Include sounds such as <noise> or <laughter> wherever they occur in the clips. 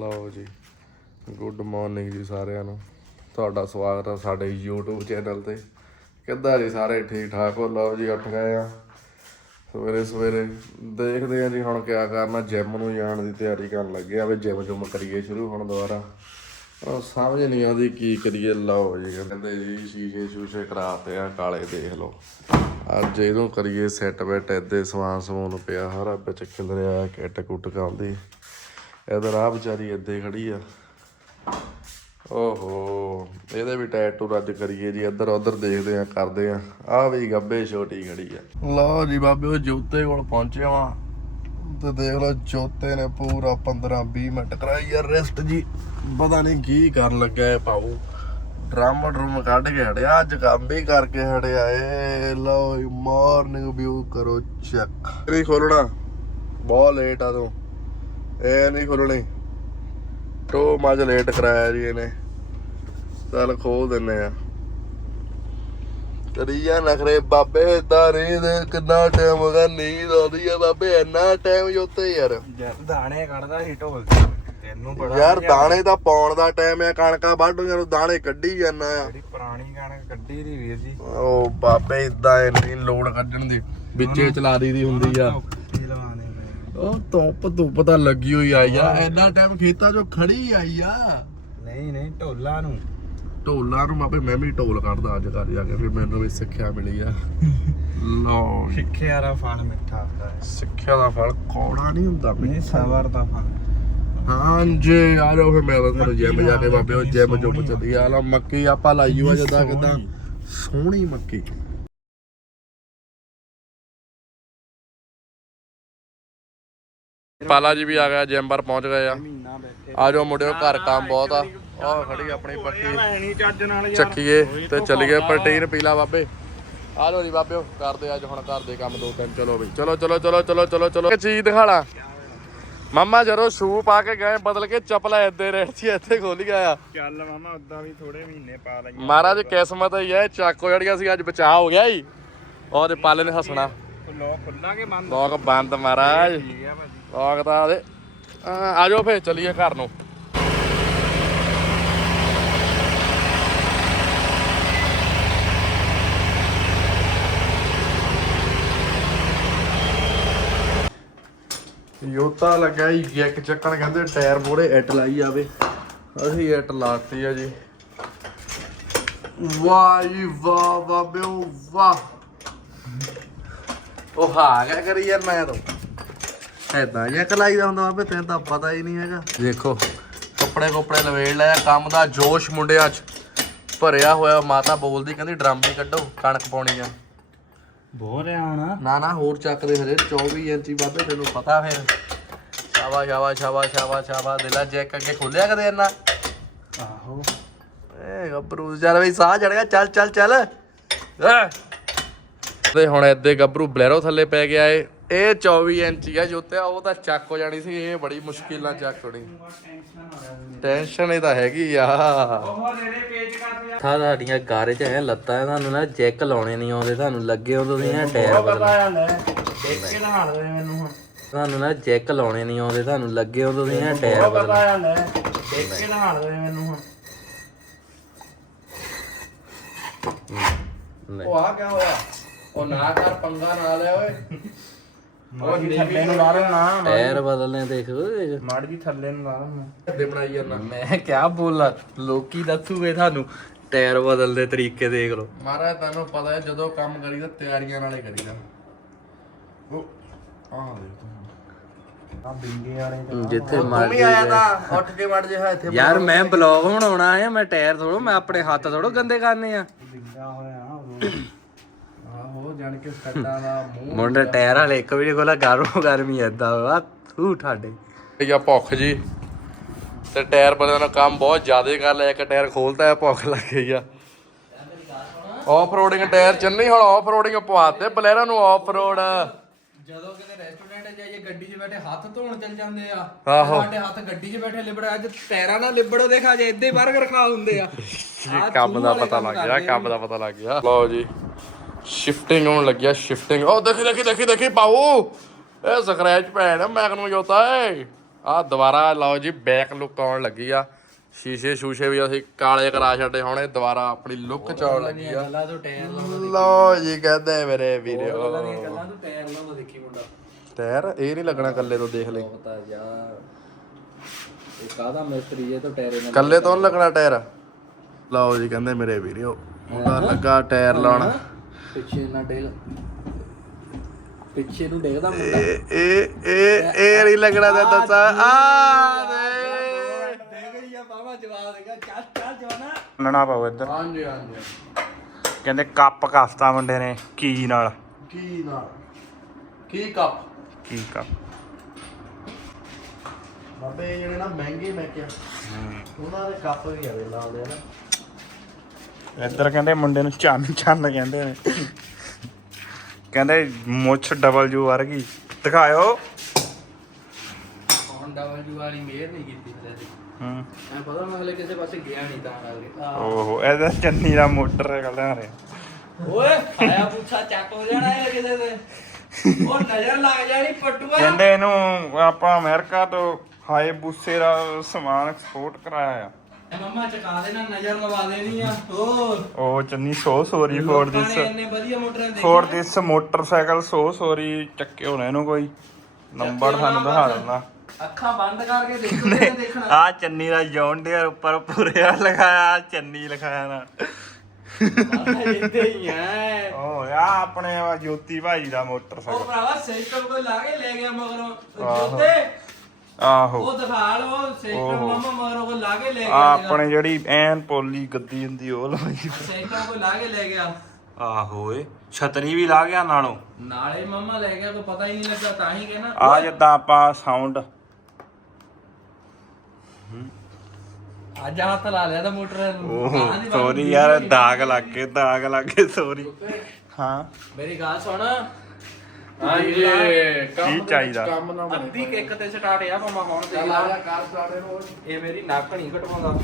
ਲਓ ਜੀ good morning ਜੀ ਸਾਰਿਆਂ ਨੂੰ। ਤੁਹਾਡਾ ਸਵਾਗਤ ਹੈ ਸਾਡੇ YouTube ਚੈਨਲ ਤੇ। ਕਿੱਦਾਂ ਜੀ ਸਾਰੇ ਠੀਕ ਠਾਕ ਹੋ? ਲਓ ਜੀ, ਉੱਠ ਗਏ ਆ। ਸਵੇਰੇ ਸਵੇਰੇ ਦੇਖਦੇ ਆ ਜੀ ਹੁਣ ਕਿਆ ਕਰਨਾ। ਜਿਮ ਨੂੰ ਜਾਣ ਦੀ ਤਿਆਰੀ ਕਰਨ ਲੱਗੇ ਆ ਵੀ ਜਿਮ ਜੁਮ ਕਰੀਏ ਸ਼ੁਰੂ ਹੁਣ ਦੁਬਾਰਾ। ਉਹ ਸਮਝ ਨਹੀਂ ਆਉਂਦੀ ਕੀ ਕਰੀਏ। ਲਓ ਜੀ, ਕਹਿੰਦੇ ਜੀ, ਸ਼ੀਸ਼ੇ ਸ਼ੂਸ਼ੇ ਕਰਾਤੇ ਆ, ਕਾਲੇ ਦੇਖ ਲਓ। ਅੱਜ ਇਹਨੂੰ ਕਰੀਏ ਸੈੱਟ ਬੈਟ ਏਦੇ ਸਵਾਨ ਸਮੂਨ ਪਿਆ ਹਰਾ ਵਿੱਚ ਖਿਲਰਿਆ ਕਿੱਟ ਕੁੱਟ ਕਾਉਂਦੀ। ਇਧਰ ਆ ਵਿਚਾਰੀ ਏਦੇ ਖੜੀ ਆ। ਓਹੋ, ਇਹਦੇ ਵੀ ਟੈਟੂ ਰੱਜ ਕਰੀਏ ਜੀ, ਇੱਧਰ ਉੱਧਰ ਦੇਖਦੇ ਆ, ਕਰਦੇ ਆ। ਆ ਵੀ ਗੱਬੇ ਛੋਟੀ ਖੜੀ ਆ। ਲਓ ਜੀ ਬਾਬੇ ਜੋਤੇ ਕੋਲ ਪਹੁੰਚਿਆ ਵਾਂ ਤੇ ਦੇਖ ਲਓ, ਜੋਤੇ ਨੇ ਪੂਰਾ 15 20 ਮਿੰਟ ਕਰਾਈ ਯਾਰ ਰੈਸਟ ਜੀ, ਪਤਾ ਨਹੀਂ ਕੀ ਕਰਨ ਲੱਗਾ ਇਹ ਪਾਉ ਡਰਮ ਡਰਮ ਕੱਢ ਕੇ ਹਟਿਆ, ਅੱਜ ਕੰਮ ਵੀ ਕਰਕੇ ਹਟਿਆ ਏ। ਲਓ ਮਾਰਨਿੰਗ ਵਿਊ ਕਰੋ ਚੈੱਕ ਨਹੀਂ ਖੋਲਣਾ। ਬਹੁਤ ਲੇਟ ਆ ਤੂੰ। ਇਹ ਨਹੀਂ ਖੋਲਣੀ। ਟੋ ਮੱਝ ਲੇਟ ਕਰਾਇਆ ਜੀ ਇਹਨੇ। ਚੱਲ ਖੋਲ ਦਿੰਨੇ ਆ। ਕਰੀਆ ਨਖਰੇ ਬਾਬੇ ਏਦਾਂ ਨੀਂਦ ਕਿੰਨਾ ਟਾਈਮ ਹੋ ਗਿਆ ਨੀਂਦ ਆਉਂਦੀ ਆ ਬਾਬੇ ਇੰਨਾ ਟਾਈਮ ਜੋਤੇ ਯਾਰ। ਜਦ ਦਾਣੇ ਕੱਢਦਾ ਸੀ ਢੋਲ ਤੈਨੂੰ ਬੜਾ ਯਾਰ ਦਾਣੇ ਤਾਂ ਪਾਉਣ ਦਾ ਟਾਈਮ ਆ ਕਣਕਾਂ ਵੱਢੀਆਂ ਨੂੰ ਦਾਣੇ ਕੱਢੀ ਜਾਂਦਾ ਆ। ਜਿਹੜੀ ਪੁਰਾਣੀ ਕਣਕ ਕੱਢੀ ਦੀ ਵੀਰ ਜੀ। ਉਹ ਬਾਬੇ ਇਦਾਂ ਇੰਨੀ ਲੋੜ ਕੱਢਣ ਦੀ ਵਿੱਚੇ ਚਲਾ ਦੀ ਦੀ ਹੁੰਦੀ ਆ। ਉਹ ਧੁੱਪ ਧੁੱਪ ਤਾਂ ਲੱਗੀ ਹੋਈ ਆਈ ਆ ਇੰਨਾ ਟਾਈਮ ਖੇਤਾਂ 'ਚੋਂ ਖੜੀ ਆਈ ਆ। ਨਹੀਂ ਨਹੀਂ ਢੋਲਾਂ ਨੂੰ। ਢੋਲਾਂ ਨੂੰ ਮਾਪੇ ਮੈਂ ਵੀ ਢੋਲ ਕੱਢਦਾ ਅੱਜ ਘਰ ਜਾ ਕੇ ਫਿਰ ਮੈਨੂੰ ਵੀ ਸਿੱਖਿਆ ਮਿਲੀ ਆ। ਜੀ। ਸਿੱਖਿਆ ਦਾ ਫਲ ਮਿੱਠਾ ਹੁੰਦਾ ਹੈ। ਸਿੱਖਿਆ ਦਾ ਫਲ ਕੌੜਾ ਨਹੀਂ ਹੁੰਦਾ ਨਹੀਂ। ਸਬਰ ਦਾ ਫਲ। ਹਾਂਜੀ ਆ ਜਾਓ ਫਿਰ ਮੈਂ ਤਾਂ ਤੁਹਾਨੂੰ ਜਿਮ ਜਾ ਕੇ ਬਾਬੇ ਉਹ ਜਿਮ ਜੁਮ ਚੱਲੀ। ਆ ਲਾ ਮੱਕੀ ਆਪਾਂ ਲਾਈ ਹੋਆ ਜਦਾਂ ਕਿਦਾਂ ਸੋਹਣੀ ਮੱਕੀ। ਪਾਲਾ ਜੀ ਵੀ ਆ ਗਿਆ ਜਿਮ ਪਰ ਪਹੁੰਚ ਗਏ ਆ। ਆ ਜਾਓ ਮੁੰਡਿਓ ਘਰ ਕੰਮ ਬਹੁਤ ਆ। ਆਹ ਖੜੀ ਆਪਣੀ ਯਾਰ। ਚੱਕੀਏ ਤੇ ਚੱਲੀਏ ਪ੍ਰੋਟੀਨ ਪੀ ਲਾ ਬਾਬੇ। ਆ ਲੋ ਜੀ ਬਾਬਿਓ ਕਰਦੇ ਅੱਜ ਹੁਣ ਘਰ ਦੇ ਕੰਮ ਦੋ ਤਿੰਨ। ਚਲੋ ਬਈ ਚਲੋ ਚਲੋ ਚਲੋ ਚਲੋ ਚਲੋ ਚਲੋ। ਇੱਕ ਚੀਜ਼ ਦਿਖਾ ਲਾ। ਮੰਮਾ ਜਦੋਂ ਸ਼ੂ ਪਾ ਕੇ ਗਏ ਬਦਲ ਕੇ ਚੱਪਲਾਂ ਇੱਦੇ ਰੇੜ ਸੀ ਇੱਥੇ ਖੋਲ ਗਿਆ ਆ। ਚੱਲ ਮਾਮਾ ਉਦਾਂ ਵੀ ਥੋੜੇ ਮਹੀਨੇ ਪਾ ਲਈ ਮਹਾਰਾਜ ਕਿਸਮਤ ਹੀ ਹੈ ਚਾਕੋ ਜੜੀਆਂ ਸੀ ਅੱਜ ਬਚਾ ਹੋ ਗਿਆ ਹੀ ਉਹਦੇ ਪਾਲੇ ਨੇ ਹੱਸਣਾ। ਲੋਕ ਖੁੱਲਾਂਗੇ ਬੰਦ। ਲੋਕ ਬੰਦ ਮਹਾਰਾਜ। ਠੀਕ ਆ ਦੇ ਆ ਜਾਓ ਫੇਰ, ਚਲੀਏ ਘਰ ਨੂੰ। ਯੋਤਾ ਲੱਗਾ ਜੀ ਜੈਕ ਚੱਕਣ ਕਹਿੰਦੇ ਟਾਇਰ ਮੋੜੇ ਇੱਟ ਲਾਈ ਜਾਵੇ। ਅਸੀਂ ਇੱਟ ਲਾਤੀ ਆ ਜੀ। ਵਾਹ ਜੀ ਵਾਹ ਵਾਹ ਵਾਹ। ਉਹ ਹਾ ਕਿਆ ਕਰੀ ਯਾਰ ਮੈਂ ਤਾਂ। ਐਦਾਂ ਜਿਹਾ ਕਲਾਈ ਦਾ ਹੁੰਦਾ ਬਾਬੇ ਤੈਨੂੰ ਤਾਂ ਪਤਾ ਹੀ ਨਹੀਂ ਹੈਗਾ। ਦੇਖੋ ਕੱਪੜੇ ਕੱਪੜੇ ਲਵੇੜ ਲਿਆ ਕੰਮ ਦਾ ਜੋਸ਼ ਮੁੰਡਿਆਂ 'ਚ ਭਰਿਆ ਹੋਇਆ ਮਾਤਾ ਬੋਲਦੀ ਕਹਿੰਦੀ ਡਰਮ ਵੀ ਕੱਢੋ ਕਣਕ ਪਾਉਣੀ ਆ। ਬੋਲ ਰਿਹਾ ਹੁਣ। ਨਾ ਨਾ ਹੋਰ ਚੱਕਦੇ ਹਰੇ 24 ਇੰਚੀ ਬਾਬੇ ਤੈਨੂੰ ਪਤਾ ਫਿਰ। ਸ਼ਾਬਾਸ਼ ਸ਼ਾਬਾਸ਼ ਸ਼ਾਬਾਸ਼ ਸ਼ਾਬਾਸ਼ ਸ਼ਾਬਾਸ਼ ਦਿਲਾ ਜੈਕ ਅੱਗੇ ਖੋਲਿਆ ਕਦੇ ਇੰਨਾ? ਆਹੋ। ਏ ਗੱਭਰੂ ਚੱਲ ਬਈ ਸਾਹ ਚੜ ਗਿਆ ਚੱਲ ਚੱਲ ਚੱਲ। ਤੇ ਹੁਣ ਇੱਦੇ ਗੱਭਰੂ ਬਲੈਰੋ ਥੱਲੇ ਪੈ ਗਿਆ ਏ। ਇਹ 24 ਇੰਚੀ ਆ ਜੋਤਿਆ ਉਹ ਤਾਂ ਚੱਕ ਹੋ ਜਾਣੀ ਸੀ ਇਹ ਬੜੀ ਮੁਸ਼ਕਿਲ ਨਾਲ ਚੱਕ ਹੋਣੀ। ਟੈਨਸ਼ਨ ਇਹ ਤਾਂ ਹੈਗੀ ਆ। ਥਾ ਤੁਹਾਡੀਆਂ ਗਾਰੇ ਚ ਐ ਲੱਤਾਂ ਤੁਹਾਨੂੰ ਨਾ ਚੈੱਕ ਲਾਉਣੇ ਨਹੀਂ ਆਉਂਦੇ ਤੁਹਾਨੂੰ ਲੱਗੇ ਹੋ ਤੁਸੀਂ ਐ ਟਾਇਰ ਬਦਲ ਆ ਲੈ ਦੇਖ ਕੇ ਨਾਲ ਦੇ ਮੈਨੂੰ ਹੁਣ। ਤੁਹਾਨੂੰ ਨਾ ਚੈੱਕ ਲਾਉਣੇ ਨਹੀਂ ਆਉਂਦੇ ਤੁਹਾਨੂੰ ਲੱਗੇ ਹੋ ਤੁਸੀਂ ਐ ਟਾਇਰ ਬਦਲ ਆ ਲੈ ਦੇਖ ਕੇ ਨਾਲ ਦੇ ਮੈਨੂੰ ਹੁਣ। ਉਹ ਆ ਕਿਆ ਹੋਇਆ? ਉਹ ਨਾ ਕਰ ਪੰਗਾ ਨਾ ਲੈ ਓਏ। ਉਹ ਜੀ ਥੱਲੇ ਨੂੰ ਲਾ ਲੈਣਾ ਟਾਇਰ ਬਦਲਨੇ ਦੇਖੋ ਦੇਖ। ਮਾੜ ਜੀ ਥੱਲੇ ਨੂੰ ਲਾ ਲੈਣਾ। ਅੱਦੇ ਬਣਾਈ ਜਾਂਦਾ। ਮੈਂ ਕਿਆ ਬੋਲਾ ਲੋਕੀ ਦੱਸੂਗੇ ਤੁਹਾਨੂੰ ਟਾਇਰ ਬਦਲਦੇ ਤਰੀਕੇ ਦੇਖ ਲਓ। ਮਹਾਰਾਜ ਤੈਨੂੰ ਪਤਾ ਹੈ ਜਦੋਂ ਕੰਮ ਕਰੀਦਾ ਤਿਆਰੀਆਂ ਨਾਲੇ ਕਰੀਦਾ। ਉਹ ਆਹ ਦੇਖ ਤੂੰ। ਆ ਬਿੰਗੇ ਵਾਲੇ ਜਿੱਥੇ ਤੂੰ ਵੀ ਮਰਜ਼ੀ ਆਇਆ ਤਾਂ ਉੱਠ ਕੇ ਵੜ ਜੇ ਇੱਥੇ ਯਾਰ ਮੈਂ ਬਲੌਗ ਬਣਾਉਣਾ ਆ ਮੈਂ ਟਾਇਰ ਥੋੜੋ ਮੈਂ ਆਪਣੇ ਹੱਥ ਥੋੜੋ ਗੰਦੇ ਕਰਨੇ ਆ। ਬਿੰਗਾ ਹੋਇਆ ਆਹੋ ਜਾਣ ਕੇ ਸੱਟਾਂ ਦਾ ਮੂੰਹ ਮੁੰਡੇ ਟਾਇਰ ਵਾਲੇ ਇੱਕ ਵੀ ਕੋਲਾ ਗਰਮੋ ਗਰਮੀ ਐਦਾਂ ਵਾ। ਤੂੰ ਠਾਡੇ ਜਾਂ ਭੁੱਖ ਜੀ। ਤੇ ਟਾਇਰ ਬਦਲਣ ਦਾ ਕੰਮ ਬਹੁਤ ਜ਼ਿਆਦਾ ਕਰ ਲਿਆ ਇੱਕ ਟਾਇਰ ਖੋਲਤਾ ਹੈ ਭੁੱਖ ਲੱਗ ਗਈ ਆ। ਆਫ ਰੋਡਿੰਗ ਟਾਇਰ ਚੰਨੀ ਹੁਣ ਆਫ ਰੋਡਿੰਗ ਪਵਾਤੇ ਬਲੈਰਾ ਨੂੰ ਆਫ ਰੋਡ ਜਦੋਂ ਕਿਤੇ ਰੈਸਟੋਰੈਂਟ ਜਾਈਏ ਗੱਡੀ 'ਚ ਬੈਠੇ ਹੱਥ ਧੋਣ ਚੱਲ ਜਾਂਦੇ ਆ। ਆਹੋ। ਸਾਡੇ ਹੱਥ ਗੱਡੀ 'ਚ ਬੈਠੇ ਲਿਬੜ ਅੱਜ ਟਾਇਰਾਂ ਨਾਲ ਲਿਬੜੋ ਦੇਖਾ ਜੇ ਇੱਦੇ ਬਰਗਰ ਖਾ ਹੁੰਦੇ ਆ। ਜੀ ਕੰਮ ਦਾ ਪਤਾ ਲੱਗ ਗਿਆ ਕੰਮ ਦਾ ਪਤਾ ਲੱਗ ਗਿਆ। ਲਓ ਜੀ ਸ਼ਿਫਟਿੰਗ ਹੋਣ ਲੱਗਿਆ ਸ਼ਿਫਟਿੰਗ ਉਹ ਦੇਖੀ ਦੇਖੀ ਦੇਖੀ ਦੇਖੀ ਪਾਉ। ਇਹ ਸਕ੍ਰੈਚ ਪੈਣ ਮੈਂ ਨੂੰ ਜੋਤਾ ਏ। ਆ ਦੁਬਾਰਾ ਲਓ ਜੀ ਬੈਕ ਲੁੱਕ ਆਉਣ ਲੱਗੀ ਆ। ਸ਼ੀਸ਼ੇ ਸ਼ੂਸ਼ੇ ਵੀ ਅਸੀਂ ਕਾਲੇ ਕਰਾ ਛੱਡੇ ਹੁਣੇ ਦੁਬਾਰਾ ਆਪਣੀ ਲੁੱਕ ਚ ਆਉਣ ਲੱਗੀ ਆ। ਲਓ ਜੀ ਕਹਿੰਦੇ ਮੇਰੇ ਵੀਰੇ। ਟਾਇਰ ਇਹ ਨਹੀਂ ਲੱਗਣਾ ਕੱਲੇ ਤੋਂ ਦੇਖ ਯਾਰ ਇਹ ਕਾਹਦਾ ਮਿਸਤਰੀ ਇਹ ਤਾਂ ਟਾਇਰ ਇਹਨਾਂ ਕੱਲੇ ਤੋਂ ਨੀ ਲੱਗਣਾ ਟਾਇਰ। ਲਓ ਜੀ ਕਹਿੰਦੇ ਮੇਰੇ ਵੀਡੀਓ ਮੁੰਡਾ ਲੱਗਾ ਟਾਇਰ ਲਾਉਣ। ਪਿੱਛੇ ਨਾ ਡੇਗ। ਪਿੱਛੇ ਨੂੰ ਡੇਗਦਾ ਮੁੰਡਾ। ਇਹ ਇਹ ਇਹ ਇਹ ਨਹੀਂ ਲੱਗਣਾ ਤੇ ਦੱਸਾਂ ਆ ਦੇ। ਡੇਗ ਹੀ ਆ ਬਾਬਾ ਜਵਾਬ ਦੇਗਾ ਚੱਲ ਚੱਲ ਜਵਾਨਾ। ਲਣਾ ਪਾਓ ਇੱਧਰ। ਹਾਂਜੀ ਹਾਂਜੀ ਕਹਿੰਦੇ ਕੱਪ ਕਸਤਾ ਮੁੰਡੇ ਨੇ ਕੀ ਨਾਲ? ਕੀ ਨਾ ਕੀ ਕੱਪ? ਕੀ ਕੱਪ? ਬਾਬੇ ਜਿਹੜੇ ਨਾ ਮਹਿੰਗੇ ਮੈਂ ਕਿਹਾ ਉਹਨਾਂ ਦੇ ਕੱਪ ਵੀ ਆਵੇ ਲਾਉਂਦੇ ਆ ਨਾ। ਇੱਧਰ ਕਹਿੰਦੇ ਮੁੰਡੇ ਨੂੰ ਚੰਨ ਚੰਨ ਕਹਿੰਦੇ ਨੇ। ਕਹਿੰਦੇ ਮੁੱਛ ਡਬਲ ਯੂ ਵਰਗੀ ਦਿਖਾਇਓ। ਹੁਣ ਡਬਲ ਯੂ ਵਾਲੀ ਮੇਅਰ ਨਹੀਂ ਕੀਤੀ ਤੇ ਹੂੰ। ਮੈਂ ਪਤਾ ਮੈਂ ਹਲੇ ਕਿਸੇ ਪਾਸੇ ਗਿਆ ਨਹੀਂ ਤਾਂ ਕਰਕੇ। ਆਹ। ਓਹੋ ਇਹਦਾ ਚੰਨੀ ਦਾ ਮੋਟਰਸਾਈਕਲ ਲੈ ਰਿਹਾ ਓਏ ਆਇਆ ਪੁੱਛਾ ਚੱਕ ਹੋ ਜਾਣਾ ਇਹ ਕਿਸੇ ਦੇ ਉਹ ਨਜ਼ਰ ਲੱਗ ਜਾਣੀ ਪਟੂਆ। ਕਹਿੰਦੇ ਇਹਨੂੰ ਆਪਾਂ ਅਮਰੀਕਾ ਤੋਂ ਹਾਈ ਬੂਸੇ ਦਾ ਸਮਾਨ ਐਕਸਪੋਰਟ ਕਰਾਇਆ ਆ। ਮੰਮਾ ਚਕਾ ਦੇਣਾ ਨਜ਼ਰ ਲਵਾ ਦੇਣੀ ਆ। ਹੋਰ। ਉਹ Channi so sorry for this. ਨੇ ਇੰਨੇ ਵਧੀਆ ਮੋਟਰਾਂ ਦੇਖੇ for this motorcycle so sorry ਚੱਕੇ ਹੋਣੇ ਇਹਨੂੰ ਕੋਈ। ਨੰਬਰ ਸਾਨੂੰ ਦਿਖਾ ਦਿੰਦਾ ਅੱਖਾਂ ਬੰਦ ਕਰਕੇ ਦੇਖੋ ਕਿਹਨੇ ਦੇਖਣਾ। ਆ ਚੰਨੀ ਦਾ ਜੌਨ ਡੀਅਰ ਉੱਪਰ ਪੂਰਿਆ ਲਗਾਇਆ ਆਹ ਚੰਨੀ ਲਿਖਾਇਆ ਨਾ। ਇੱਥੇ ਹੀ ਐ ਓ ਆ ਆਪਣੇ ਜੋਤੀ ਭਾਈ ਦਾ ਉਹ ਮੋਟਰਸਾਈਕਲ ਭਰਾਵਾ ਸਿਸਟਮ ਕੋਈ ਲਾ ਕੇ ਲੈ ਗਿਆ ਮਗਰੋਂ। ਜੋਤੇ ਆਹੋ। ਉਹ ਦਿਖਾ ਲਓ ਸਿਸਟਮ। ਮਾਮਾ ਮਗਰੋਂ ਕੋਈ ਲਾ ਕੇ ਲੈ ਗਿਆ ਆਪਣੇ ਜਿਹੜੀ ਐਨ ਪੋਲੀ ਗੱਦੀ ਹੁੰਦੀ ਉਹ ਲਾਈ। ਸਿਸਟਮ ਕੋਈ ਲਾ ਕੇ ਲੈ ਗਿਆ। ਆਹੋ ਏ ਛਤਰੀ ਵੀ ਲਾ ਗਿਆ ਨਾਲੋਂ। ਨਾਲੇ ਮਾਮਾ ਲੈ ਗਿਆ ਕੋਈ ਪਤਾ ਹੀ ਨਹੀਂ ਲੱਗਾ ਤਾਂ ਹੀ ਕਹਿਣਾ। ਆ ਜਿੱਦਾਂ ਆਪਾਂ ਸਾਊਂਡ ਅੱਜ ਹੱਥ ਲਾ ਲਿਆ ਤਾਂ ਮੋਟਰ ਨੂੰ। ਕਾਂ ਸੋਰੀ ਯਾਰ। ਦਾਗ ਲੱਗ ਕੇ ਦਾਗ ਲੱਗ ਕੇ ਸੋਰੀ ਹਾਂ। ਮੇਰੀ ਗੱਲ ਸੁਣ। ਹਾਂਜੀ। ਕੀ ਚਾਹੀਦਾ। ਕੰਮ ਨਾ ਬਣੇ। ਅੱਧੀ ਕਿੱਕ ਤੇ ਸਟਾਰਟ ਆ ਭਾਵੇਂ ਹੁਣ ਤੇ। ਚੱਲ ਆ ਜਾ ਕਰ ਸਟਾਰਟ ਇਹਨੂੰ ਇਹ ਮੇਰੀ ਨੱਕ ਨਹੀਂ ਘਟਵਾਉਂਦਾ।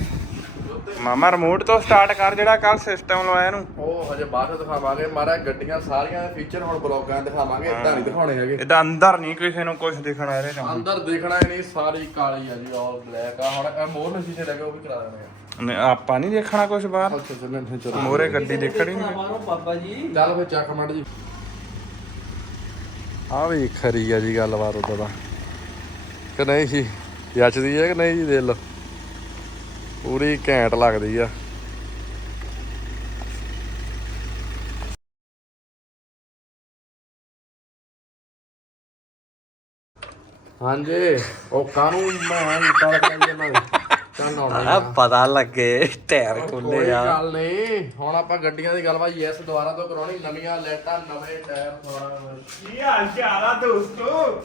ਮਾਮਾ ਰਿਮੋਟ ਤੋਂ ਸਟਾਰਟ ਕਰ ਜਿਹੜਾ ਕੱਲ ਸਿਸਟਮ ਲਵਾਇਆ ਇਹਨੂੰ। ਉਹ ਹਜੇ ਬਾਅਦ ਚ ਦਿਖਾਵਾਂਗੇ। ਮਾਰਾ ਗੱਡੀਆਂ ਸਾਰੀਆਂ ਦੇ ਫੀਚਰ ਹੁਣ ਬਲੌਗਾਂ 'ਚ ਦਿਖਾਵਾਂਗੇ। ਇਦਾਂ ਨਹੀਂ ਦਿਖਾਉਣੇ ਹੈਗੇ। ਇਹਦਾ ਅੰਦਰ ਨਹੀਂ ਕਿਸੇ ਨੂੰ ਕੁਝ ਦਿਖਣਾ ਇਹਦੇ ਨਾਲ ਅੰਦਰ ਦੇਖਣਾ ਹੀ ਨਹੀਂ ਸਾਰੀ ਕਾਲੀ ਆ ਜੀ ਆਲ ਬਲੈਕ ਆ। ਹੁਣ ਇਹ ਮੋਰ ਨਸ਼ੀਸ਼ੇ ਲੱਗੇ ਉਹ ਵੀ ਕਰਾ ਦੇਣੇ ਆ। ਨਹੀਂ, ਆਪਾਂ ਨਹੀਂ ਦੇਖਣਾ ਕੁਝ ਬਾਹਰ। ਅੱਛਾ ਚਲੋ। ਮੋਰੇ ਗੱਡੀ ਦੇਖਣੀ। ਨਹੀਂ ਮਾਰੋ ਬਾਬਾ ਜੀ। ਚੱਲ ਫੇ ਚੱਕ ਮੜ ਜੀ। ਆ ਵੀ ਖਰੀ ਆ ਜੀ ਗੱਲਬਾਤ ਉਦੋਂ ਦਾ। ਕਿ ਨਹੀਂ ਸੀ ਜੱਚਦੀ ਹੈ ਕਿ ਨਹੀਂ ਜੀ ਦੇਖ ਲਓ ਪੂਰੀ ਘੈਂਟ ਲੱਗਦੀ ਆ। ਹਾਂਜੀ, ਉਹ ਕਾਨੂੰ ਮੈਂ ਕੀਤਾ ਲੱਗਿਆ ਇਹਨਾਂ ਦੇ ਆਉਣਾ ਪਤਾ ਲੱਗੇ ਟਾਇਰ ਕੋਈ ਗੱਲ ਨਹੀਂ। ਹੁਣ ਆਪਾਂ ਗੱਡੀਆਂ ਦੀ ਗੱਲਬਾਤ ਯੈਸ ਦੁਬਾਰਾ ਤੋਂ ਕਰਾਉਣੀ ਨਵੀਆਂ ਲੈਟਾਂ ਨਵੇਂ ਟਾਇਰ ਦੁਬਾਰਾ ਕੀ ਹਾਲ ਚਾਲ ਆ ਦੋਸਤੋ?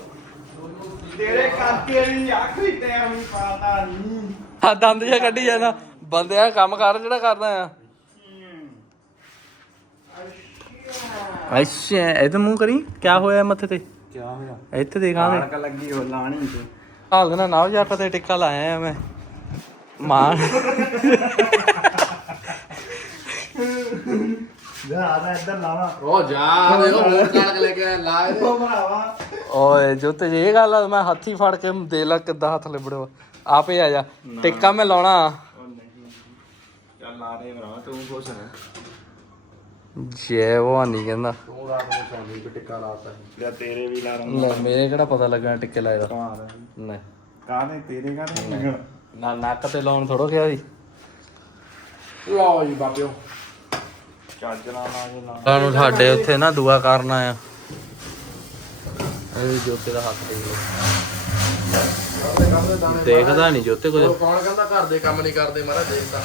ਤੇਰੇ ਕਰਕੇ ਵੀ ਆਖਰੀ ਟਾਈਮ ਨਹੀਂ ਪਾਤਾ ਨਹੀਂ ਆ ਦੰਦ ਜਿਹਾ ਕੱਢੀ ਜਾਣਾ। ਬੰਦਿਆਂ ਕੰਮ ਕਰ ਜਿਹੜਾ ਕਰਦਾ ਆ। ਅੱਛਾ। ਇਹ ਤਾਂ ਮੂੰਹ ਕਰੀ। ਕੀ ਹੋਇਆ ਮੱਥੇ ਤੇ? ਕੀ ਹੋਇਆ? ਇੱਥੇ ਦੇਖਾਂ ਕਣਕ ਲੱਗੀ ਉਹ ਲਾਣੀ ਤੇ ਹਾਲ ਨਾ ਨਾ ਜਾ ਤੇ ਟਿੱਕਾ ਲਾਇਆ ਆ ਮੈਂ। ਮਾਂ। ਜਾ ਆ ਇੱਧਰ ਲਾਵਾ ਉਹ ਜਾ ਦੇਖੋ ਹੋਰ ਕਣਕ ਲੈ ਕੇ ਆਇਆ, ਲਾ ਇਹਦੇ। ਉਹ ਭਰਾਵਾ। ਓਏ ਜੋ ਤੇ ਇਹ ਗੱਲ ਆ ਮੈਂ ਹੱਥੀ ਫੜ ਕੇ ਦੇ ਲਾ ਕਿੱਦਾਂ ਹੱਥ ਲਿਬੜਿਆ ਆਪੇ ਆ ਜਾ। ਟਿੱਕਾ ਮੈਂ ਲਾਉਣਾ। ਉਹ ਨਹੀਂ ਚੱਲ ਲਾ ਦੇ ਭਰਾਵਾ ਤੂੰ ਖੁਸ਼ ਹੈ ਜੈ ਭਵਾਨੀ ਕਹਿੰਦਾ। ਤੂੰ ਰਾਤ ਨੂੰ ਸੌਂਦੀ ਕਿ ਟਿੱਕਾ ਲਾਤਾ ਸੀ ਜਾਂ ਤੇਰੇ ਵੀ ਲਾ ਦਾਂ ਲੈ ਮੇਰੇ ਕਿਹੜਾ ਪਤਾ ਲੱਗਣਾ ਟਿੱਕੇ ਲਾਏ ਦਾ। ਕਮਾਲ ਨਹੀਂ ਕਾਹਦੇ ਤੇਰੇ ਕਾਹਦੇ ਲੱਗਣ? ਨਾ ਨੱਕ ਤੇ ਲਾਉਣ ਥੋੜੋ ਕਿਹਾ ਸੀ। ਲਓ ਜੀ ਬਾਬਿਓ। ਚੱਜ ਨਾਲ ਲਾ ਜੇ ਸਾਨੂੰ ਸਾਡੇ ਉੱਥੇ ਨਾ ਦੁਆ ਕਰਨਾ ਆ ਇਹ ਜੋਤੇ ਦਾ ਹੱਥ ਲਓ ਦੇ ਦੇਖਦਾ ਨਹੀਂ ਜੋਤੇ ਕੁਝ। ਕੌਣ ਕਹਿੰਦਾ ਘਰ ਦੇ ਕੰਮ ਨਹੀਂ ਕਰਦੇ ਮਹਾਰਾਜ ਦੇਖਦਾ।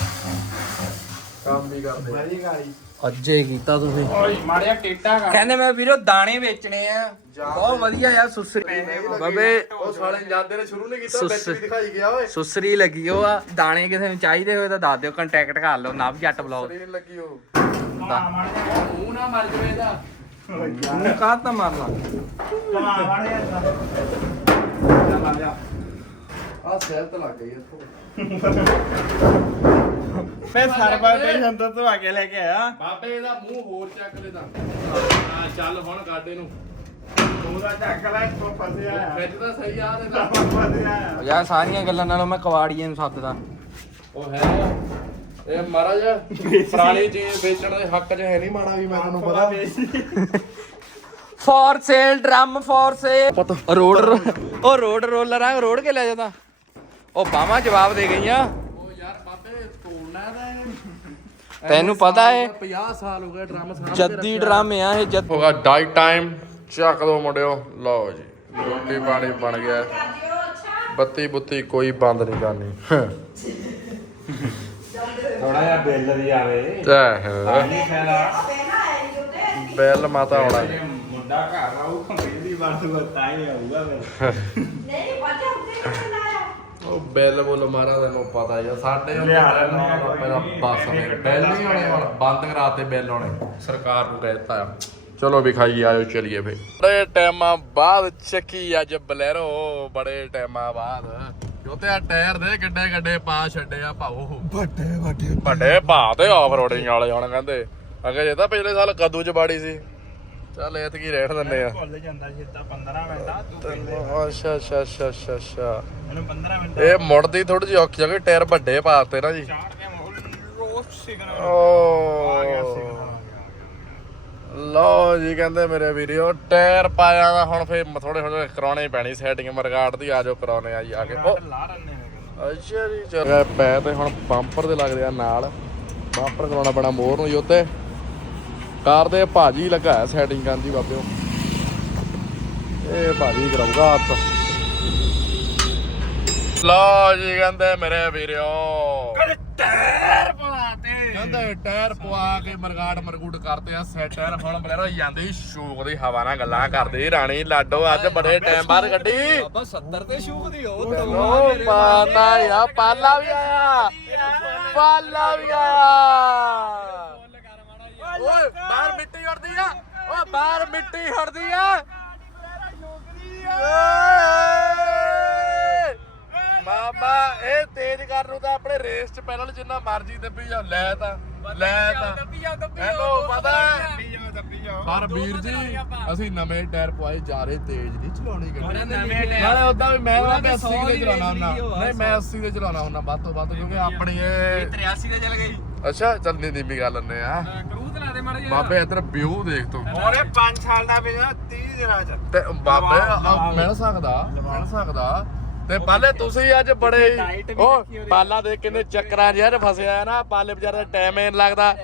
ਕੰਮ ਵੀ ਕਰਦੇ ਮੇਰੀ ਗਾੜੀ ਅੱਜੇ ਕੀਤਾ ਤੁਸੀਂ। ਓਏ ਮਾੜਿਆ ਟੇਟਾ ਕਰ। ਕਹਿੰਦੇ ਮੈਂ ਵੀਰੋ ਦਾਣੇ ਵੇਚਣੇ ਆ। ਬਹੁਤ ਵਧੀਆ ਯਾਰ ਸੁਸਰੀ। ਬਾਬੇ ਉਹ ਸਾਲੇ ਜਾਂਦੇ ਨੇ ਸ਼ੁਰੂ ਨਹੀਂ ਕੀਤਾ ਵਿੱਚ ਵੀ ਦਿਖਾਈ ਗਿਆ ਓਏ। ਸੁਸਰੀ ਲੱਗੀ ਉਹ ਆ। ਦਾਣੇ ਕਿਸੇ ਨੂੰ ਚਾਹੀਦੇ ਹੋਏ ਤਾਂ ਦੱਸ ਦਿਓ ਕੰਟੈਕਟ ਕਰ ਲਓ ਨਵ ਜੱਟ ਬਲੌਗ ਨਹੀਂ ਲੱਗੀ ਉਹ। ਮੂੰਹ ਨਾ ਮਰ ਜਵੇ ਇਹਦਾ। ਮੂੰਹ ਕਾਹ ਤਾਂ ਮਾਰ ਲਾ ਕਮਾ ਵਾੜਿਆ ਚੱਲ ਆ ਜਾ। ਆ ਸੈਲ ਤੇ ਲੱਗ ਗਈ ਇੱਥੋਂ। ਫੇ ਸਰਵਰ ਤੇ ਅੰਦਰ ਤੋਂ ਆ ਕੇ ਲੈ ਕੇ ਆਇਆ। ਬਾਬੇ ਇਹਦਾ ਮੂੰਹ ਹੋਰ ਚੱਕ ਦੇ ਤਾਂ। ਹਾਂ ਚੱਲ ਹੁਣ ਗਾਡੇ ਨੂੰ। ਮੂੰਹ ਦਾ ਚੱਕ ਲੈ ਇੱਥੋਂ ਫਸਿਆ ਆ। ਤਾਂ ਸਹੀ ਆ ਦੇ ਫਸਿਆ ਆ। ਯਾਰ ਸਾਰੀਆਂ ਗੱਲਾਂ ਨਾਲੋਂ ਮੈਂ ਕਵਾੜੀਏ ਨੂੰ ਸੱਦਦਾ। ਉਹ ਹੈ। ਇਹ ਮਹਾਰਾਜ ਪੁਰਾਣੀ ਚੀਜ਼ ਵੇਚਣ ਦੇ ਹੱਕ 'ਚ ਹੈ ਨਹੀਂ ਮਾਣਾ ਵੀ ਮੈਂ ਤੁਹਾਨੂੰ ਪਤਾ। For sale drum for sale road ਉਹ ਰੋਡ ਰੋਲਰ ਆ ਰੋਡ ਕੇ ਲੈ ਜਾਂਦਾ। ਉਹ ਬਾਵਾ ਜਵਾਬ ਦੇ ਗਈਆਂ ਉਹ ਯਾਰ ਬਾਬੇ ਤੋੜਨਾ ਦਾ ਤੈਨੂੰ ਪਤਾ ਏ 50 ਸਾਲ ਹੋ ਗਏ ਡਰਮ ਸਾਹਮਣੇ ਜੱਦੀ ਡਰਮ ਆ ਇਹ ਜੱਦ ਹੋਗਾ ਡਾਈਟ ਟਾਈਮ। ਚੱਕ ਦੋ ਮੁੰਡਿਓ। ਲਓ ਜੀ ਰੋਟੀ ਪਾਣੀ ਬਣ ਗਿਆ। ਬੱਤੀ ਬੁੱਤੀ ਕੋਈ ਬੰਦ ਨਹੀਂ ਕਰਨੀ। ਥੋੜਾ ਜਿਹਾ ਬਿੱਲ ਵੀ ਆਵੇ। ਫਾਇਦਾ। ਬੈਲ ਮਾਤਾ ਆਉਣਾ ਜੇ ਮੁੰਡਾ ਘਰ ਆਊ ਬਿਜਲੀ ਵਰਤੂਗਾ ਤਾਂ ਹੀ ਆਊਗਾ <laughs> ਨਹੀਂ ਪਤਾ ਹੁੰਦੇ ਲਾਇਆ ਉਹ ਬੈਲ ਬੋਲ ਮਾਰਾ ਤੈਨੂੰ ਪਤਾ ਹੀ ਆ ਸਾਡੇ ਹੁੰਦੇ ਲਿਆ ਬੈਲ ਲੈਣਾ ਹੁਣ ਪਹਿਲਾਂ ਬੱਸ ਨੇ ਬੈਲ ਨਹੀਂ ਆਉਣੇ ਹੁਣ ਬੰਦ ਕਰਾਤੇ ਬੈਲ ਆਉਣੇ ਸਰਕਾਰ ਨੂੰ ਕਹਿਤਾ ਆ। ਚਲੋ ਵੀ ਖਾਈ ਆਇਓ ਚਲੀਏ ਫੇ ਬੜੇ ਟਾਈਮਾਂ ਬਾਅਦ ਚੱਕੀ ਅੱਜ ਬਲੈਰੋ ਬੜੇ ਟਾਈਮਾਂ ਬਾਅਦ। ਜੋਤੇ ਆ ਟਾਇਰ ਦੇ ਗੱਡੇ ਗੱਡੇ ਪਾ ਛੱਡੇ ਆ ਭਾਉ ਵੱਡੇ ਵੱਡੇ ਵੱਡੇ। ਭਾ ਤੇ ਆਫ ਰੋਡਿੰਗ ਵਾਲੇ ਹੁਣ ਕਹਿੰਦੇ। ਅਗੇ ਜੇ ਤਾਂ ਪਿਛਲੇ ਸਾਲ ਕਦੂ ਚ ਬਾੜੀ ਸੀ। ਚੱਲ ਐਤਕੀ ਰੇਟ ਦਿੰਦੇ ਆ। ਭੁੱਲ ਜਾਂਦਾ ਸੀ ਤਾਂ 15 ਮਿੰਟ ਆ ਤੂੰ ਕਹਿੰਦੇ। ਅੱਛਾ ਅੱਛਾ ਅੱਛਾ ਅੱਛਾ ਅੱਛਾ। ਮੈਨੂੰ 15 ਮਿੰਟ ਇਹ ਮੁੜਦੀ ਥੋੜੀ ਜਿਹੀ ਔਖੀ ਆ ਕਿ ਟਾਇਰ ਵੱਡੇ ਪਾਤੇ ਨਾ ਜੀ। ਲਓ ਜੀ ਕਹਿੰਦੇ ਮੇਰੇ ਵੀਡੀਓ ਟਾਇਰ ਪਾਇਆ ਦਾ ਹੁਣ ਫੇਰ ਥੋੜੇ ਥੋੜੇ ਕਰਾਉਣੇ ਪੈਣੀ ਸੈਟਿੰਗ ਮਰਗਾਟ ਦੀ ਆਜੋ ਕਰਾਉਣੇ ਆ ਜੀ ਆ ਕੇ। ਅੱਛਾ ਜੀ ਚਲ। ਪੈ ਤੇ ਹੁਣ ਬੰਪਰ ਦੇ ਲੱਗਦੇ ਆ ਨਾਲ। ਬੰਪਰ ਕਰਾਉਣਾ ਬੜਾ ਮੋਰ ਨੂੰ ਜੋਤੇ ਕਾਰ ਦੇ ਭਾਜੀ ਲੱਗਾ ਸੈਟਿੰਗ ਕਰਨ ਦੀ ਬਾਬਿਓ। ਇਹ ਭਾਜੀ ਕਰਾਊਗਾ ਆਪ ਲਓ ਜੀ ਕਹਿੰਦੇ ਮੇਰੇ ਵੀਰੋ ਟਾਇਰ ਪਲਾਤੇ ਕਹਿੰਦੇ ਟਾਇਰ ਪਵਾ ਕੇ ਮਰਗਾੜ ਮਰਗੂੜ ਕਰਤੇ ਆ ਸੈਟ ਟਾਇਰ ਹੁਣ ਬਲੇਰੋ ਜਾਂਦੀ ਸ਼ੂਕ ਦੀ ਹਵਾ ਨਾਲ ਗੱਲਾਂ ਕਰਦੀ ਰਾਣੀ ਲਾਡੋ ਅੱਜ ਬੜੇ ਟਾਈਮ ਬਾਅਦ ਗੱਡੀ। ਬਾਬਾ 70 ਤੇ ਸ਼ੂਕ ਦੀ ਉਹ ਓ ਪਾਨਾ ਯਾ ਪਾਲਾ ਵੀ ਆਇਆ ਪਾਲਾ ਵੀ ਆਇਆ। ਓਏ ਬਾਹਰ ਮਿੱਟੀ ਉੜਦੀ ਆ। ਓ ਬਾਹਰ ਮਿੱਟੀ ਉੜਦੀ ਆ। ਓਏ। ਮਾਮਾ ਇਹ ਤੇਜ਼ ਕਰਨ ਨੂੰ ਤਾਂ ਆਪਣੇ ਰੇਸ ਚ ਪੈਨਲ ਜਿੰਨਾ ਮਰਜ਼ੀ ਦੱਬੀ ਜਾ ਲੈ ਤਾਂ ਲੈ ਤਾਂ। ਹੈਲੋ ਪਤਾ ਹੈ? ਦੱਬੀ ਜਾਓ ਦੱਬੀ ਜਾਓ। ਪਰ ਵੀਰ ਜੀ ਅਸੀਂ ਨਵੇਂ ਟਾਇਰ ਪਵਾਏ ਜਾ ਰਹੇ ਤੇਜ਼ ਨਹੀਂ ਚਲਾਉਣੀ ਗੱਡੀ। ਨਵੇਂ ਟਾਇਰ। ਨਾਲੇ ਉਦਾਂ ਵੀ ਮੈਂ ਉਹਨਾਂ ਤਾਂ ਦੇ 80 ਸੌ ਦੇ ਦੀ ਚਲਾਉਣਾ ਹੁੰਦਾ। range ਦੀ ਨਹੀਂ ਮੈਂ 80 ਦੇ ਚਲਾਉਣਾ ਹੁੰਦਾ ਵੱਧ ਤੋਂ ਵੱਧ ਕਿਉਂਕਿ ਆਪਣੀ ਇਹ 83 ਤੇ ਚਲ ਗਈ। ਅੱਛਾ ਚੱਲਣੀ ਦੀ ਵੀ ਗੱਲ ਲੈਂਦੇ ਆ। ਕਰੂਜ਼ ਬਾਬੇ ਇਧਰ ਵਿਊ ਦੇਖ ਤੂੰ। ਔਰੇ 5 ਸਾਲ ਦਾ ਬਿਨਾ 30 ਦਿਨਾਂ ਚ। ਤੇ ਬਾਬੇ ਆ। ਮਿਲ ਸਕਦਾ ਮਿਲ ਸਕਦਾ। ਤੇ ਪਾਲੇ ਤੁਸੀਂ ਅੱਜ ਬੜੇ ਉਹ। ਪਾਲਾ ਦੇ ਕਿੰਨੇ ਚੱਕਰਾਂ ਯਾਰ ਫਸਿਆ ਨਾ ਪਾਲੇ ਵਿਚਾਰੇ ਟਾਈਮ ਹੀ ਲੱਗਦਾ।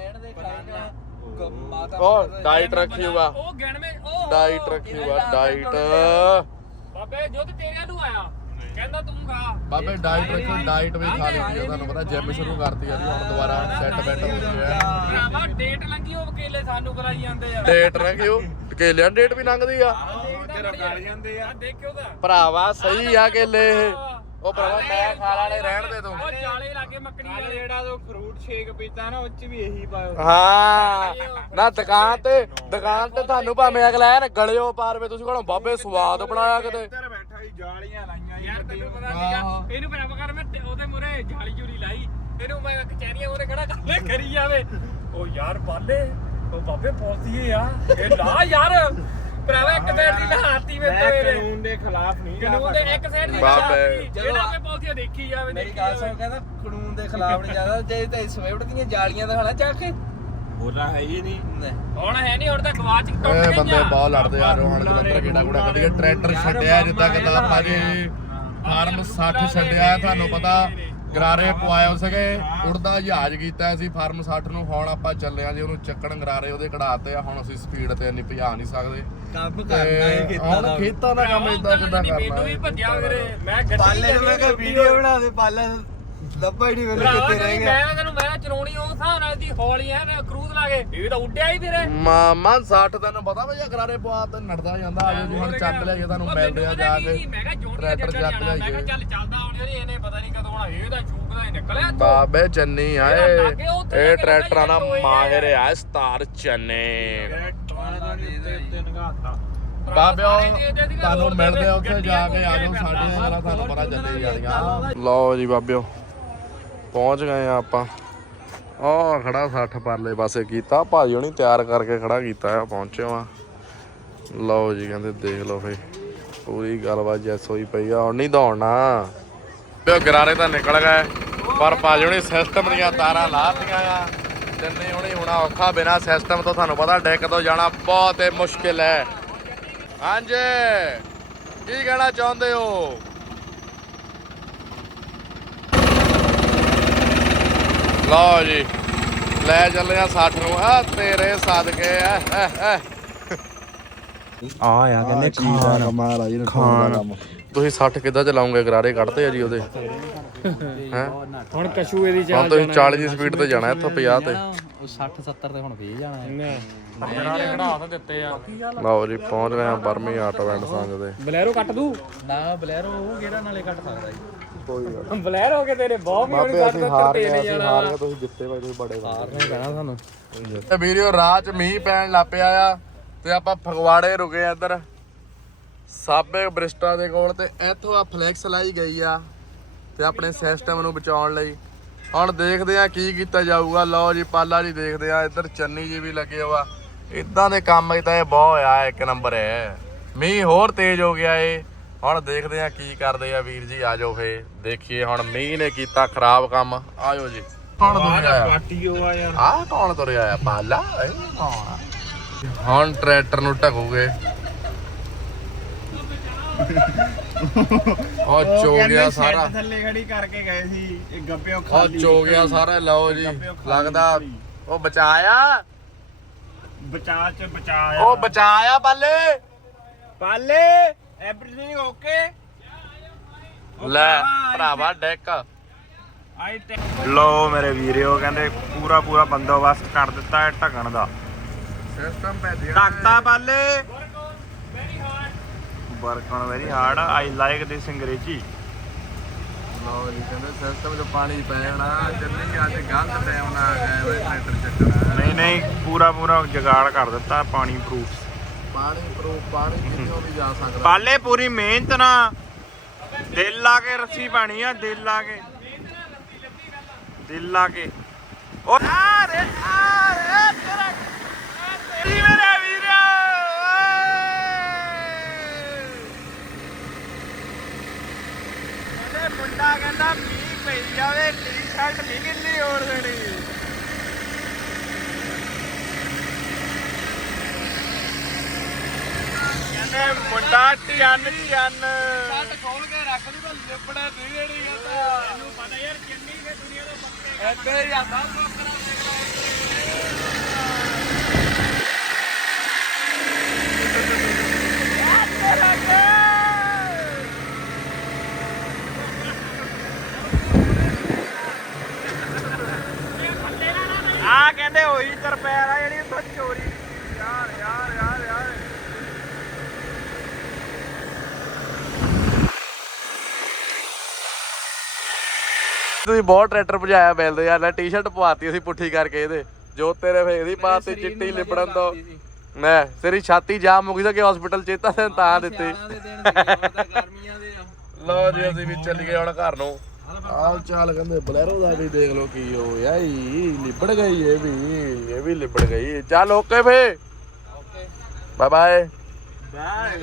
ਉਹ ਡਾਈਟ ਰੱਖੀ ਹੋਗਾ ਉਹ ਗਿਣਵੇਂ ਉਹ ਡਾਈਟ ਰੱਖੀ ਹੋਗਾ ਡਾਈਟ ਬਾਬੇ ਜੋ ਤੇ ਤੇਰੇ ਨੂੰ ਆਇਆ। ਕਹਿੰਦਾ ਤੂੰ ਖਾ ਬਾਬੇ ਡਾਈਟ ਰੱਖੋ ਡਾਈਟ ਵੀ ਖਾ ਲਈ ਤੁਹਾਨੂੰ ਪਤਾ ਜਿਮ ਸ਼ੁਰੂ ਕਰਤੀ ਆ ਜੀ ਹੁਣ ਦੁਬਾਰਾ ਸੈੱਟ ਬੈਟ ਹੋ ਗਿਆ ਭਰਾਵਾ ਡੇਟ ਲੰਗੀ ਉਹ ਵਕੀਲੇ ਸਾਨੂੰ ਕਰਾਈ ਜਾਂਦੇ ਆ। ਡੇਟ ਰੱਖਿਓ ਕੇਲਿਆਂ ਡੇਟ ਵੀ ਲੰਘਦੀ ਆ। ਜਾਂਦੇ ਆ। ਆ ਦੇਖਿਓ ਦਾ ਭਰਾਵਾ ਸਹੀ ਆ ਕੇਲੇ ਇਹ। ਉਹ ਭਰਾਵਾ ਮੈਂ ਖਾਣ ਵਾਲੇ ਰਹਿਣ ਦੇ ਤੂੰ। ਉਹ ਜਾਲੇ ਲਾਗੇ ਮੱਕੜੀ ਵਾਲੇ। ਜਿਹੜਾ ਤੂੰ ਫਰੂਟ ਸ਼ੇਕ ਪੀਤਾ ਨਾ ਉਹ ਚ ਵੀ ਇਹੀ ਪਾਇਓ। ਹਾਂ। ਨਾ ਦੁਕਾਨ ਤੇ ਦੁਕਾਨ ਤੇ ਤੁਹਾਨੂੰ ਭਾਵੇਂ ਅਗਲਾ ਐਨ ਗਲਿਓ ਪਾਰਵੇ ਤੁਸੀਂ ਕਹਣੋ ਬਾਬੇ ਸਵਾਦ ਬਣਾਇਆ ਕਿਤੇ। ਜਾਲੀਆਂ ਲਾਈਆਂ ਯਾਰ ਤੈਨੂੰ ਨੂੰ। ਪਤਾ ਆਹੋ। ਸੀਗਾ ਇਹਨੂੰ ਭਰਾਵਾ ਕਰ ਮੈਂ ਤੇ- ਉਹਦੇ ਮੂਰੇ ਜਾਲੀ ਜੂਲੀ ਲਾਈ ਇਹਨੂੰ ਮੈਂ ਕਚਹਿਰੀਆਂ ਉਹਦੇ ਖੜਾ ਕਰ ਲੈ ਕਰੀ ਜਾਵੇ ਉਹ ਯਾਰ ਬਾਲੇ ਉਹ ਬਾਬੇ ਪੋਲਸੀਏ ਆ ਇਹ ਲਾ ਯਾਰ ਭਰਾਵਾ ਇੱਕ ਸਾਈਡ ਦੀ ਲਹਾਤੀ ਵੇ ਮੈਂ ਤੇਰੇ ਕਾਨੂੰਨ ਦੇ ਖਿਲਾਫ ਨਹੀਂ ਜਾ ਕਾਨੂੰਨ ਦੇ ਸਕਦਾ। ਇੱਕ ਸਾਈਡ ਦੀ ਬਾਬੇ। ਲਹਾਤੀ ਜਿਹੜਾ ਆਪੇ ਪੋਲਸੀਆ ਦੇਖੀ ਜਾਵੇ ਮੇਰੀ ਦੇਖੀ ਗੱਲ ਜਾਵੇ। ਸੁਣ ਕਹਿੰਦਾ ਕਾਨੂੰਨ ਦੇ ਖਿਲਾਫ ਨਹੀਂ ਜਾਂਦਾ ਜੇ ਤੇ ਸਵਿਫਟ ਦੀਆਂ ਜਾਲੀਆਂ ਦਿਖਾਣਾ ਚੱਕ ਕੇ ਬੋਲਾ ਹੈ ਹੀ ਨਹੀਂ। ਹੁਣ ਹੈ ਨਹੀਂ ਹੁਣ ਤਾਂ ਗਵਾਚ ਟੁੱਟ ਇਹ ਬੰਦੇ ਬਹੁਤ ਲੜਦੇ ਆ ਰਹੇ ਹੁਣ ਜਲੰਧਰ ਕਿਹੜਾ ਕੁੜਾ ਕਦੀ ਟਰੈਕਟਰ ਛੱਡਿਆ ਜਿੱਦਾਂ ਕਿ ਆਪਾਂ ਜੀ ਫਾਰਮ 60 ਛੱਡਿਆ ਤੁਹਾਨੂੰ ਪਤਾ ਗਰਾਰੇ ਪਵਾਏ ਸੀਗੇ ਉੜਦਾ ਜਹਾਜ਼ ਕੀਤਾ ਸੀ ਫਾਰਮ 60 ਨੂੰ ਹੁਣ ਆਪਾਂ ਚੱਲੇ ਆ ਜੀ ਉਹਨੂੰ ਚੱਕਣ ਗਰਾਰੇ ਉਹਦੇ ਕਢਾਤੇ ਆ ਹੁਣ ਅਸੀਂ ਸਪੀਡ ਤੇ ਇੰਨੀ ਭਜਾ ਨਹੀਂ ਸਕਦੇ। ਕੰਮ ਤੇ ਹੁਣ ਖੇਤਾਂ ਦਾ ਕੰਮ ਇਦਾਂ ਕਿੱਦਾਂ ਕਰਨਾ ਮੈਨੂੰ ਵੀ ਹੈ? ਭੱਜਿਆ ਵੀਰੇ ਮੈਂ ਗੱਡੀ ਪਾਲੇ ਨੂੰ ਮੈਂ ਕਿਹਾ ਵੀਡੀਓ ਬਣਾ ਦੇ ਪਾਲਾ ਲੱਭਾ ਹੀ ਨਹੀਂ ਮੈਨੂੰ ਭਰਾਵਾ ਕਿੱਥੇ ਰਹਿ ਗਿਆ। ਮੈਂ ਤੈਨੂੰ ਮੈਂ ਚਲਾਉਣੀ ਉਹ ਹਿਸਾਬ ਨਾਲ ਦੀ ਹੌਲੀ ਐ ਨਾ ਕਰੂਜ਼ ਲਾ ਕੇ। ਇਹ ਤਾਂ ਉੱਡਿਆ ਹੀ ਵੀਰੇ ਮਾਮਾ 60 ਤੈਨੂੰ ਪਤਾ ਵੇ ਗਰਾਰੇ ਪਵਾ ਤੇ ਨੱਠਦਾ ਜਾਂਦਾ ਆ ਜੀ ਹੁਣ ਚੱਕ ਲਿਆ ਤੁਹਾਨੂੰ ਉਹ ਮਿਲਦੇ ਆ ਮੈਨੂੰ ਜਾ ਪਤਾ ਕੇ। ਕੀ, ਮੈਂ ਕਿਹਾ ਜੋੜੀ ਟਰੈਕਟਰ ਚੱਕ ਮੈਂ ਕਿਹਾ ਚੱਲ ਚੱਲਦਾ ਹੁਣ ਇਹਨੇ ਇਹਨੇ ਪਤਾ ਨਹੀਂ ਕਦੋਂ ਆਉਣਾ ਇਹ ਤਾਂ ਚੂਕਦਾ ਹੀ ਨਿਕਲਿਆ ਇੱਥੋਂ। ਬਾਬੇ ਚੰਨੀ ਆਏ ਇਹਦਾ ਲਾਗੇ ਉੱਥੇ ਜਾ ਇਹ ਟਰੈਕਟਰਾਂ ਦਾ ਲੱਗਾ ਹੀ ਮਾਹਿਰ ਆ। ਸਤਾਰ ਚੰਨੇ। ਬਾਬਿਓ ਦੇ ਦੇ ਤੁਹਾਨੂੰ ਦੇ ਮਿਲਦੇ ਆ ਉੱਥੇ ਜਾ ਕੇ ਆਜੋ ਸਾਡੇ ਨਾਲ ਤੁਹਾਨੂੰ ਪਤਾ ਚੱਲੇ ਜਾਣੀਆਂ। ਲਓ ਜੀ ਬਾਬਿਓ। ਪਹੁੰਚ ਗਏ ਆ ਆਪਾਂ। ਆਹ ਖੜਾ 60 ਪਰਲੇ ਪਾਸੇ ਕੀਤਾ। ਭਾਜੀ ਹੁਣੀ ਤਿਆਰ ਕਰਕੇ ਖੜਾ ਕੀਤਾ ਆ, ਪਹੁੰਚੇ ਆ। ਲਓ ਜੀ, ਕਹਿੰਦੇ ਦੇਖ ਲਓ ਫੇ, ਪੂਰੀ ਗੱਲਬਾਤ ਜੈਸ ਹੋਈ ਪਈ ਆ। ਹੁਣ ਨਹੀਂ ਦੌੜਨਾ। ਤੇ ਗਰਾਰੇ ਤਾਂ ਨਿਕਲ ਗਏ। ਪਰ ਭਾਜੀ ਹੁਣੀ ਸਿਸਟਮ ਦੀਆਂ ਤਾਰਾਂ ਲਾਤੀਆਂ ਆ। ਤੇ ਹੁਣੀ ਹੋਣਾ ਔਖਾ ਬਿਨਾ ਸਿਸਟਮ ਤੋਂ ਤੁਹਾਨੂੰ ਪਤਾ ਡੈਕ ਤੋਂ ਜਾਣਾ ਬਹੁਤ ਹੀ ਮੁਸ਼ਕਿਲ ਹੈ। ਹਾਂਜੀ। ਕੀ ਕਹਿਣਾ ਚਾਹੁੰਦੇ ਹੋ? ਲਓ ਜੀ ਲੈ ਚੱਲੇ ਆ 60 ਨੂੰ ਆ ਤੇਰੇ ਸਦਕੇ ਆ। ਆ ਆ ਕਹਿੰਦੇ ਖਾਣ। ਮਹਾਰਾਜ ਨੇ ਖਾਣ। ਤੁਸੀਂ 60 ਕਿੱਦਾਂ ਚਲਾਉਂਗੇ ਗਰਾਰੇ ਕੱਢਦੇ ਆ ਜੀ ਉਹਦੇ? ਹੈ? ਹੁਣ ਕਸ਼ੂਏ ਦੀ ਹੁਣ ਤੁਸੀਂ 40 ਦੀ ਸਪੀਡ ਤੇ ਜਾਣਾ ਇੱਥੋਂ 50 ਤੇ। ਉਹ 60 70 ਤੇ ਹੁਣ 20 ਜਾਣਾ ਹੈ। ਨਾਲੇ ਕਢਾ ਤਾਂ ਦਿੱਤੇ ਆ। ਲਓ ਜੀ ਪਹੁੰਚ ਗਏ ਆ ਬਰਮੀ ਆਟੋ ਐਂਡ ਸੰਗ ਦੇ। ਬਲੈਰੋ ਕੱਟ ਦੂ। ਨਾ ਬਲੈਰੋ ਉਹ ਕਿਹੜਾ ਨਾਲੇ ਕੱਟ ਸਕਦਾ ਜੀ? ਬਲੈਰੋ ਕੇ ਤੇਰੇ ਬਹੁਤ ਵੀ ਹੋਣੀ ਕੱਟ ਤੇ ਨਹੀਂ ਜਾਣਾ ਤੁਸੀਂ ਜਿੱਤੇ ਭਾਈ ਤੁਸੀਂ ਬੜੇ ਹਾਰ ਨਹੀਂ ਕਹਿਣਾ ਸਾਨੂੰ। ਤੇ ਵੀਡੀਓ ਰਾਹ ਚ ਮੀਂਹ ਪੈਣ ਲੱਗ ਪਿਆ ਆ ਤੇ ਆਪਾਂ ਫਗਵਾੜੇ ਰੁਕੇ ਆ ਇੱਧਰ। ਸਾਬੇ ਬ੍ਰਿਸਟਾ ਦੇ ਕੋਲ ਤੇ ਇੱਥੋਂ ਆ ਫਲੈਕਸ ਲਾਈ ਗਈ ਆ ਤੇ ਆਪਣੇ ਸਿਸਟਮ ਨੂੰ ਬਚਾਉਣ ਲਈ। ਹੁਣ ਦੇਖਦੇ ਆ ਕੀ ਕੀਤਾ ਜਾਊਗਾ। ਲਓ ਜੀ ਪਾਲਾ ਜੀ ਦੇਖਦੇ ਆ ਇੱਧਰ ਚੰਨੀ ਜੀ ਵੀ ਲੱਗੇ ਹੋਆ। ਇਦਾਂ ਦੇ ਕੰਮ ਤਾਂ ਇਹ ਬਹੁਤ ਆ ਇੱਕ ਨੰਬਰ ਹੈ। ਮੀਂਹ ਹੋਰ ਤੇਜ਼ ਹੋ ਗਿਆ ਏ। ਹੁਣ ਦੇਖਦੇ ਆ ਕੀ ਕਰਦੇ ਆ ਵੀਰ ਜੀ ਆਜੋ ਫੇ ਦੇਖੀਏ ਹੁਣ ਮੀਂਹ ਨੇ ਕੀਤਾ ਖਰਾਬ ਕੰਮ। ਆਜੋ ਜੀ। ਕੌਣ ਦੁਨੀਆ ਆ? ਪਾਟੀਓ ਆ ਯਾਰ। ਆ ਕੌਣ ਤੁਰਿਆ ਆ? ਪਾਲਾ ਇਹ ਕੌਣ ਆ? ਹੁਣ ਟਰੈਕਟਰ ਨੂੰ ਢਕੂਗੇ। ਉਹ ਚੋ ਗਿਆ ਸਾਰਾ। ਥੱਲੇ ਖੜੀ ਕਰਕੇ ਗਏ ਸੀ ਇਹ ਗੱਬਿਓ ਉਹ ਖਾਲੀ ਚੋ ਗਿਆ ਸਾਰਾ ਲਓ ਜੀ ਲੱਗਦਾ। ਉਹ ਬਚਾਇਆ? ਬਚਾ ਚ ਬਚਾਇਆ। ਉਹ ਬਚਾਇਆ ਬੱਲੇ? ਪਾਲੇ ਐਵਰੀਥਿੰਗ ਓਕੇ ਲੈ ਭਰਾਵਾ ਡੈਕ। ਲੋ ਮੇਰੇ ਵੀਰਿਓ ਕਹਿੰਦੇ ਪੂਰਾ ਪੂਰਾ ਬੰਦੋਬਸਤ ਕਰ ਦਿੱਤਾ ਹੈ ਢਕਣ ਦਾ। ਸਿਸਟਮ ਪੈ ਢਕਤਾ ਪਾਲੇ work on very hard I like this Angrezi. ਲਓ ਜੀ ਕਹਿੰਦੇ ਸਿਸਟਮ 'ਚ ਪਾਣੀ ਪੈ ਜਾਣਾ ਜੰਨੀ ਅੱਜ ਗਲਤ ਟਾਈਮ ਨਾਲ ਆ ਟਰੈਕਟਰ ਚੱਕਣਾ। ਨਹੀਂ ਨਹੀਂ ਪੂਰਾ ਪੂਰਾ ਜਗਾੜ ਕਰ ਦਿੱਤਾ ਪਾਣੀ ਪ੍ਰੂਫ ਪਾਣੀ ਪ੍ਰੂਫ ਪਾਣੀ ਕਿੱਥੋਂ ਵੀ ਜਾ ਸਕਦਾ। ਪਾਲੇ ਪੂਰੀ ਮਿਹਨਤ ਨਾਲ। ਦਿਲ ਲਾ ਕੇ ਰੱਸੀ ਪਾਣੀ ਆ ਦਿਲ ਲਾ ਕੇ। ਦਿਲ ਲਾ ਕੇ। ਉਹ ਆਰੇ ਆਰੇ ਤੇਰਾ ਤੇਰੀ ਮੇਰੇ ਵੀਰੋ ਕਹਿੰਦੇ ਮੁੰਡਾ ਕਹਿੰਦਾ ਮੀਂਹ ਪਈ ਜਾਵੇ ਟੀ-ਸ਼ਰਟ ਨਹੀਂ ਗਿੱਲੀ ਹੋਣ ਦੇਣੀ। ਕਹਿੰਦੇ ਮੁੰਡਾ ਚੰਨ ਚੰਨ। ਖੋਲ ਕੇ ਰੱਖ ਲਈ ਤਾਂ ਲਿਪੜਾ ਨਹੀਂ ਜਿਹੜੀ ਕਹਿੰਦਾ ਤੈਨੂੰ ਪਤਾ ਯਾਰ ਕਿੰਨੀ ਕੇ ਦੁਨੀਆ ਦੇ ਪੱਕੇ ਐਦਾਂ ਹੀ ਆਂਦਾ ਲੋਕਰਾਂ ਆ। ਕਹਿੰਦੇ ਹੋਈ ਤਰਪੈਰ ਆ ਜਿਹੜੀ ਉੱਥੋਂ ਚੋਰੀ ਯਾਰ ਯਾਰ ਯਾਰ ਯਾਰ ਤੁਸੀਂ ਬਹੁਤ ਟਰੈਕਟਰ ਭਜਾਇਆ ਬੈਲਦੇ ਯਾਰ ਲੈ ਟੀ-ਸ਼ਰਟ ਪਵਾਤੀ ਅਸੀਂ ਪੁੱਠੀ ਕਰਕੇ ਇਹਦੇ। ਜੋ ਤੇਰੇ ਫੇਰ ਦੀ ਪਾਤੀ ਚਿੱਟੀ ਲਿਬੜਨ ਤੋਂ। ਮੈਂ ਤੇਰੀ ਛਾਤੀ ਜਾਮ ਹੋ ਗਈ ਤਾਂ ਕਿ ਹਸਪੀਟਲ ਚੇਤਾ ਤੈਨੂੰ ਤਾਂ ਦਿੱਤੇ। ਗਰਮੀਆਂ ਦੇ ਆ। ਲਓ ਜੀ ਅਸੀਂ ਵੀ ਚੱਲ ਗਏ ਹੁਣ ਘਰ ਨੂੰ। ਆਹ ਚਾਲ ਕਹਿੰਦੇ ਬਲੈਰੋ ਦਾ ਵੀ ਦੇਖ ਲਓ ਕੀ ਹੋਇਆ ਈ। ਲਿਬੜ ਗਈ ਇਹ ਵੀ ਇਹ ਵੀ ਲਿਬੜ ਗਈ। ਚੱਲ ਓਕੇ ਫੇ। ਓਕੇ। Bye bye bye